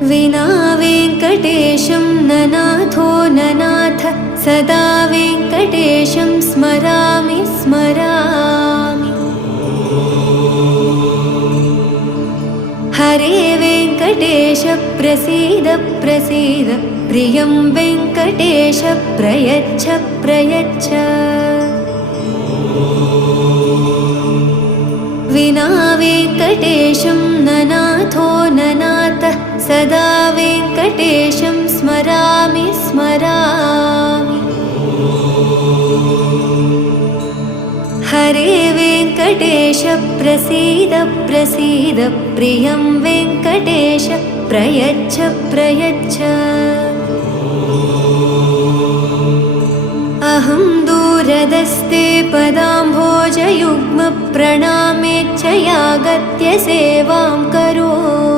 विना वेङ्कटेशं ननाथो ननाथ सदा वेङ्कटेशं स्मरामि स्मरामि। हरे वेङ्कटेश प्रसीद प्रसीद प्रियं वेङ्कटेश प्रयच्छ प्रयच्छ। विना वेङ्कटेशं ननाथो ननाथ सदा वेङ्कटेशं स्मरामि स्मरामि। हरे वेङ्कटेश प्रसीद प्रसीद प्रियं वेङ्कटेश प्रयच्छ प्रयच्छ। अहं दूरदस्ते पदाम्भोजयुग्म प्रणामेच्छयागत्य सेवां करोमि।